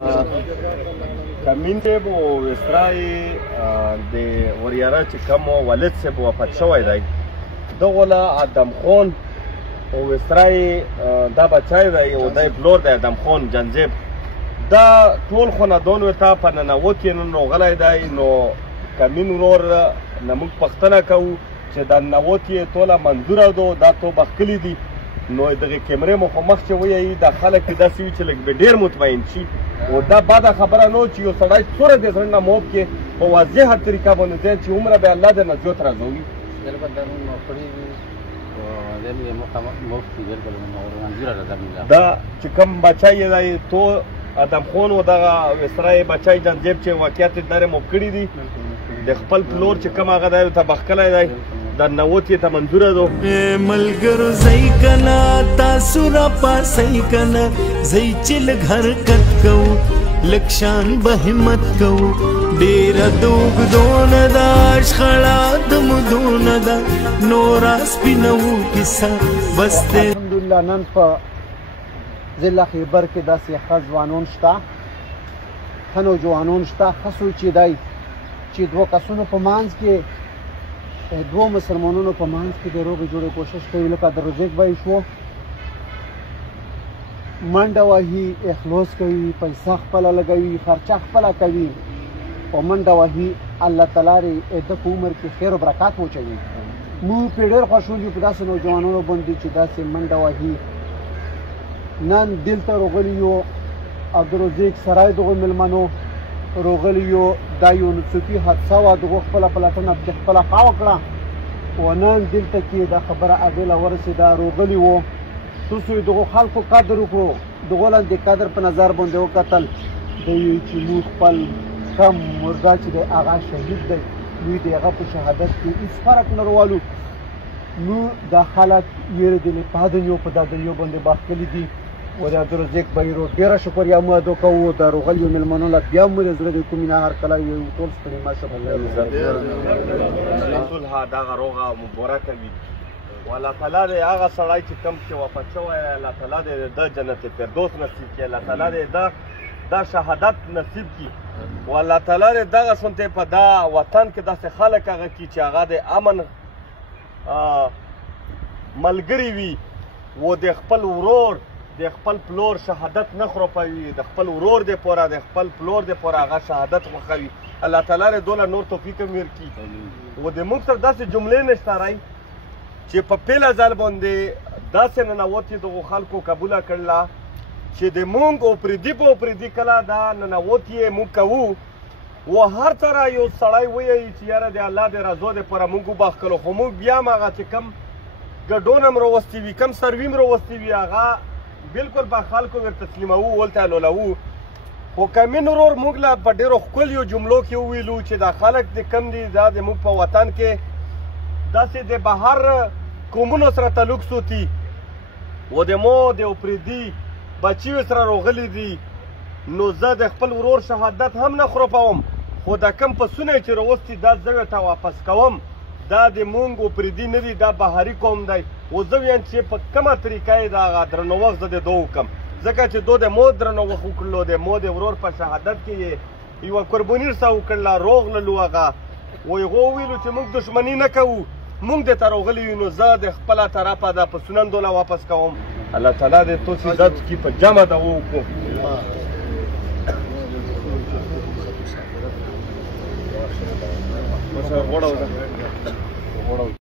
کمین صاحب او ویسرای د وریاره چې کوم والد صاحب وفات شوی دی دغه له ادم خان او ویسرای دا بچی دی او دی پلور دی ادم خان جنزیب دا ټول خاندان ورته په ننوت یې نن راغلی دی نو کمین ورور نه موږ پوښتنه کوو چې دا ننوت یې ټوله منظوره ده دا تو بخښلي دي نو دغه کیمرې مو خو مخکې ووایي دا خلک دې داسې وي چې لږ به ډېر مطمئن شي او دا بده خبره نه چې یو سړی څومره د زړه نه موب کې په واضحه طریقه باندې ځای چې عمره به الله درنه زیات رازوي دا چې کوم بچی یې دی تو ادم خان و دغه ویسرای بچی جنزیب چې واقعیت یې دارې موب کړي دي د خپل پلور چې کوم هغه دی ورته بخښلی دی دا نوت یې ته منظوره ده ملګرو ځئ کنه تاسو راپاڅئ کنه ځئ چې لږ حرکت کوو لږ شان به همت کوو ډېره د اوږدو نه ده شخړه د مودو نه ده نوره سپینوو کیسه بس دی الحمدلله نن په ضلع خیبر کې داسې ښه ځوانان شته ښه نوجوانان شته ښه سوچ یې دی چې دوه کسونو په منځ کې دوه مسلمانانو په منځ کې د روغې جوړې کوشش کوي لکه د روزیک بای شو منډه وهي اخلاص کوي پیسه خپله لګوي خرچه خپله کوي او منډه وهي الله تعالی د په عمر کې خیر و برکات واچوي موږ پرې ډېر خوشحال یو په داسې نوجوانانو باندې چې داسې منډه وهي نن دلته راغلي یو عبدالرزیق سرای دغو میلمنو راغلي یو دا یو نڅوکي حادثه وه دغو خپله پلټنه پکې خپله ښه وکړه او نن دلته کې دا خبره اغېله ورسېده راغلي وو تاسو یې دغو خلکو قدر وکړو دغو لاندې د قدر په نظر باندې وکتل دی وایي چې موږ خپل کم مرده چې دی هغه شهید دی موږ د هغه په شهادت کې هېڅ فرق نه راولو موږ دا خلک ویرېدلي په دنیا په دا دنیا باندې بخښلي دي و د عبدالرزیق بایرو ډېره شکریه مو ادا کوو د راغلیو مېلمنو له بیا مو د زړه د کومې نه هر کله یو ټول ستړي مه شئ صلح دغه روغه مبارکه وي و الله تعالی دې هغه سړی چې کوم چې وفات شوی الله تعالی دې د جنت فردوس نصیب کړي الله تعالی دې دا شهادت نصیب کړي و الله تعالی دې دغه شونتې په دا وطن کې داسې خلک هغه کړي چې هغه د امن ملګري وي و د خپل ورور د خپل پلور شهادت نه خروپوي د خپل ورور د پوره د خپل پلور د پوره هغه شهادت خوښوي الله تعالی دې دوله نور توفیق هم ورکړي و د موږ سره داسې جملې نشته رای چې په پیله ځل باندې داسې ننوت یې دغو خلکو قبوله کړله چې د موږ اوپریدي په اوپریدي کله دا ننوت یې موږ کوو و هر طرح یو سړی ویایي چې یاره د الله د رضا دپاره موږ وبخښلو خو موږ بیا هم هغه چې کوم ګډون هم راوستی وي کوم سروي هم راوستی وي هغه بالکل به خلکو ور تسلیموو ولته لولوو خو کمین ورور موږ له په ډېرو ښکلیو جملو کې وویلو چې دا خلک د کم دي دا د موږ په وطن کې داسې د بهر قومونو سره تعلق ساتي و د مو د اوپریدي بچي سره راغلي دي نو زه د خپل ورور شهادت هم نه خروپوم خو دا کم پسونه چې راوستي دا زه ورته واپس کوم دا د مونږ اوپریدي نه دي دا بهري قوم دی و زه ویم چې په کومه طریقه یې د هغه درنوښت زه د دو وکړم ځکه چې دو د مو درنوښت وکړلو د مو د ورور په شهادت کې یې یوه قرباني ورسره وکړله روغللو هغه و هغو وویلو چې موږ دښمني نه کوو موږ دې ته راغلي یو نو زه د خپله طرفه دا پسونه دوله واپس کوم الله تعالی دې توس عزت کړي په جمع ده وکړو